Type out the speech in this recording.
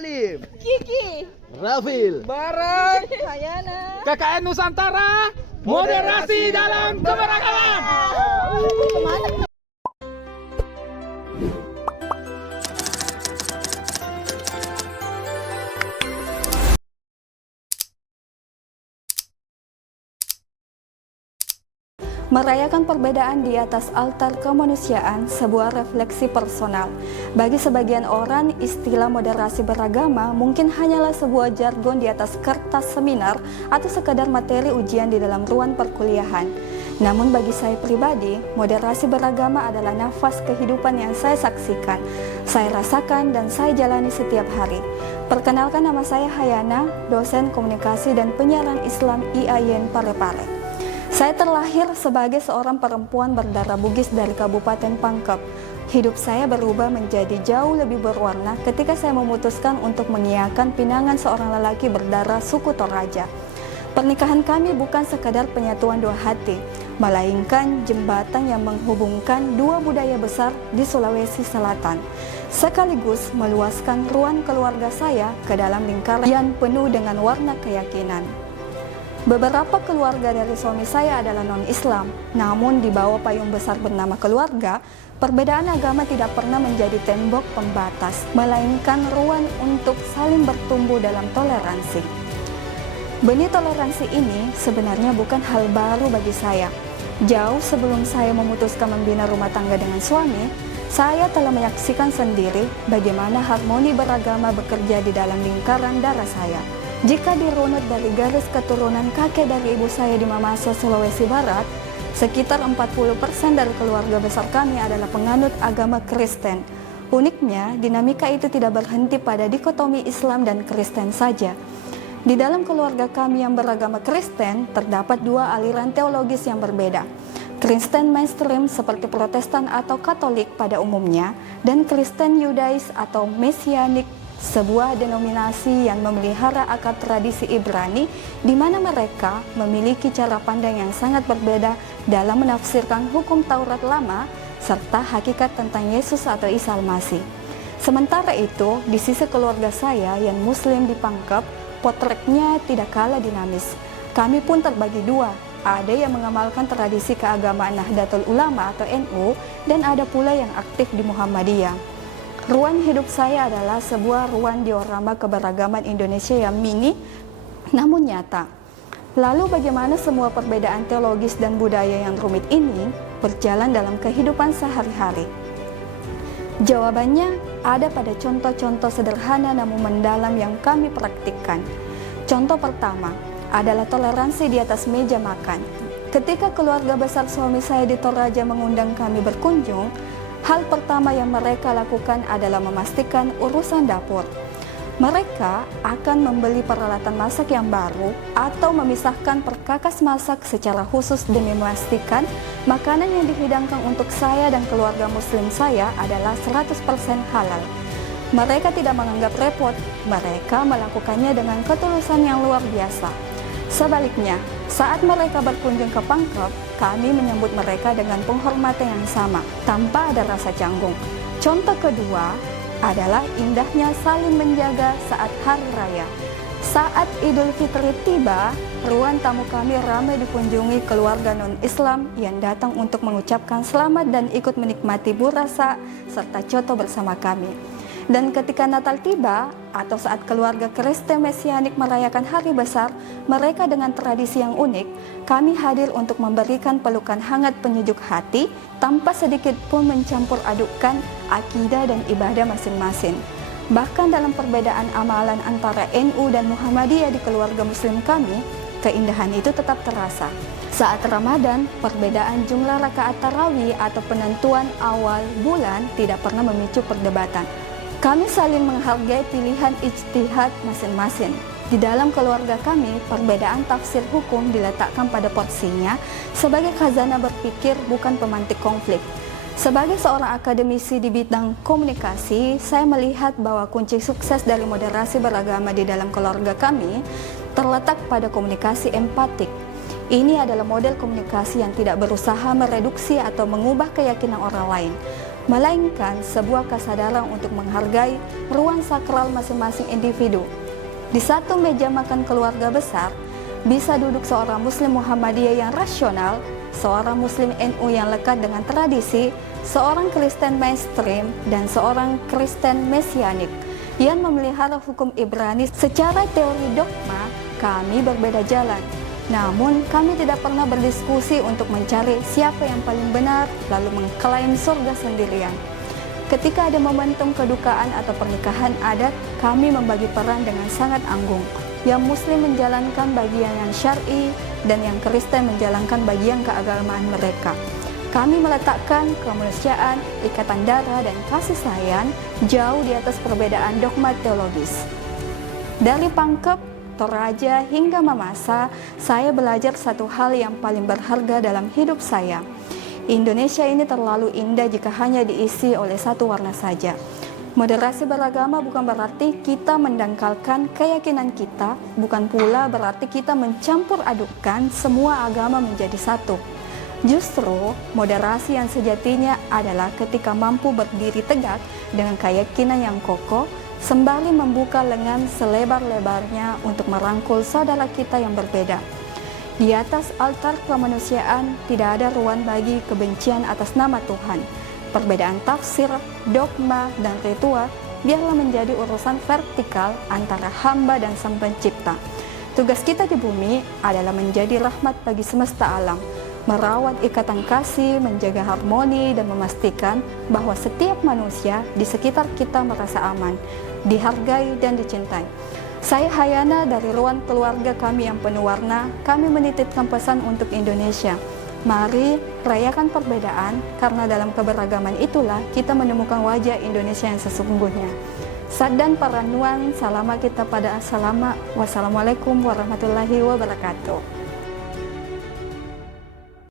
Salim, Kiki, Rafil, Barang Hayana. KKN Nusantara, moderasi dalam keberagaman. Merayakan perbedaan di atas altar kemanusiaan, sebuah refleksi personal. Bagi sebagian orang, istilah moderasi beragama mungkin hanyalah sebuah jargon di atas kertas seminar atau sekadar materi ujian di dalam ruang perkuliahan. Namun bagi saya pribadi, moderasi beragama adalah nafas kehidupan yang saya saksikan, saya rasakan dan saya jalani setiap hari. Perkenalkan, nama saya Hayana, dosen komunikasi dan penyiaran Islam IAIN Parepare. Saya terlahir sebagai seorang perempuan berdarah Bugis dari Kabupaten Pangkep. Hidup saya berubah menjadi jauh lebih berwarna ketika saya memutuskan untuk mengiyakan pinangan seorang lelaki berdarah suku Toraja. Pernikahan kami bukan sekadar penyatuan dua hati, melainkan jembatan yang menghubungkan dua budaya besar di Sulawesi Selatan, sekaligus meluaskan ruang keluarga saya ke dalam lingkaran yang penuh dengan warna keyakinan. Beberapa keluarga dari suami saya adalah non-Islam, namun di bawah payung besar bernama keluarga, perbedaan agama tidak pernah menjadi tembok pembatas, melainkan ruang untuk saling bertumbuh dalam toleransi. Benih toleransi ini sebenarnya bukan hal baru bagi saya. Jauh sebelum saya memutuskan membina rumah tangga dengan suami, saya telah menyaksikan sendiri bagaimana harmoni beragama bekerja di dalam lingkaran darah saya. Jika dirunut dari garis keturunan kakek dari ibu saya di Mamasa, Sulawesi Barat, sekitar 40% dari keluarga besar kami adalah penganut agama Kristen. Uniknya, dinamika itu tidak berhenti pada dikotomi Islam dan Kristen saja. Di dalam keluarga kami yang beragama Kristen, terdapat dua aliran teologis yang berbeda. Kristen mainstream seperti Protestan atau Katolik pada umumnya, dan Kristen Yudais atau Mesianik, sebuah denominasi yang memelihara akar tradisi Ibrani, di mana mereka memiliki cara pandang yang sangat berbeda dalam menafsirkan hukum Taurat Lama serta hakikat tentang Yesus atau Isa Al-Masih. Sementara itu, di sisi keluarga saya yang Muslim di Pangkep, potretnya tidak kalah dinamis. Kami pun terbagi dua, ada yang mengamalkan tradisi keagamaan Nahdlatul Ulama atau NU, dan ada pula yang aktif di Muhammadiyah. Ruang hidup saya adalah sebuah ruang diorama keberagaman Indonesia yang mini namun nyata. Lalu bagaimana semua perbedaan teologis dan budaya yang rumit ini berjalan dalam kehidupan sehari-hari? Jawabannya ada pada contoh-contoh sederhana namun mendalam yang kami praktikkan. Contoh pertama adalah toleransi di atas meja makan. Ketika keluarga besar suami saya di Toraja mengundang kami berkunjung, hal pertama yang mereka lakukan adalah memastikan urusan dapur. Mereka akan membeli peralatan masak yang baru atau memisahkan perkakas masak secara khusus demi memastikan makanan yang dihidangkan untuk saya dan keluarga muslim saya adalah 100% halal. Mereka tidak menganggap repot, mereka melakukannya dengan ketulusan yang luar biasa. Sebaliknya, saat mereka berkunjung ke Pangkep, kami menyambut mereka dengan penghormatan yang sama, tanpa ada rasa canggung. Contoh kedua adalah indahnya saling menjaga saat hari raya. Saat Idul Fitri tiba, ruang tamu kami ramai dikunjungi keluarga non-Islam yang datang untuk mengucapkan selamat dan ikut menikmati burasa serta coto bersama kami. Dan ketika Natal tiba, atau saat keluarga Kristen Mesianik merayakan hari besar, mereka dengan tradisi yang unik, kami hadir untuk memberikan pelukan hangat penyejuk hati, tanpa sedikit pun mencampur adukkan akidah dan ibadah masing-masing. Bahkan dalam perbedaan amalan antara NU dan Muhammadiyah di keluarga muslim kami, keindahan itu tetap terasa. Saat Ramadan, perbedaan jumlah rakaat tarawih atau penentuan awal bulan tidak pernah memicu perdebatan. Kami saling menghargai pilihan ijtihad masing-masing. Di dalam keluarga kami, perbedaan tafsir hukum diletakkan pada porsinya sebagai khazanah berpikir, bukan pemantik konflik. Sebagai seorang akademisi di bidang komunikasi, saya melihat bahwa kunci sukses dari moderasi beragama di dalam keluarga kami terletak pada komunikasi empatik. Ini adalah model komunikasi yang tidak berusaha mereduksi atau mengubah keyakinan orang lain, melainkan sebuah kesadaran untuk menghargai ruang sakral masing-masing individu. Di satu meja makan keluarga besar, bisa duduk seorang Muslim Muhammadiyah yang rasional, seorang Muslim NU yang lekat dengan tradisi, seorang Kristen mainstream, dan seorang Kristen mesianik yang memelihara hukum Ibrani. Secara teori dogma, kami berbeda jalan. Namun, kami tidak pernah berdiskusi untuk mencari siapa yang paling benar, lalu mengklaim surga sendirian. Ketika ada momentum kedukaan atau pernikahan adat, kami membagi peran dengan sangat anggung. Yang Muslim menjalankan bagian yang syar'i, dan yang Kristen menjalankan bagian keagamaan mereka. Kami meletakkan kemanusiaan, ikatan darah, dan kasih sayang jauh di atas perbedaan dogma teologis. Dari Pangkep, Toraja, hingga Mamasa, saya belajar satu hal yang paling berharga dalam hidup saya. Indonesia ini terlalu indah jika hanya diisi oleh satu warna saja. Moderasi beragama bukan berarti kita mendangkalkan keyakinan kita, bukan pula berarti kita mencampur adukkan semua agama menjadi satu. Justru, moderasi yang sejatinya adalah ketika mampu berdiri tegak dengan keyakinan yang kokoh, sembari membuka lengan selebar-lebarnya untuk merangkul saudara kita yang berbeda. Di atas altar kemanusiaan tidak ada ruang bagi kebencian atas nama Tuhan. Perbedaan tafsir, dogma, dan ritual biarlah menjadi urusan vertikal antara hamba dan Sang Pencipta. Tugas kita di bumi adalah menjadi rahmat bagi semesta alam, merawat ikatan kasih, menjaga harmoni, dan memastikan bahwa setiap manusia di sekitar kita merasa aman, dihargai, dan dicintai. Saya Hayana dari ruang keluarga kami yang penuh warna, kami menitipkan pesan untuk Indonesia. Mari rayakan perbedaan, karena dalam keberagaman itulah kita menemukan wajah Indonesia yang sesungguhnya. Sadan Paranuan, salama kita pada asalama. Wassalamualaikum warahmatullahi wabarakatuh.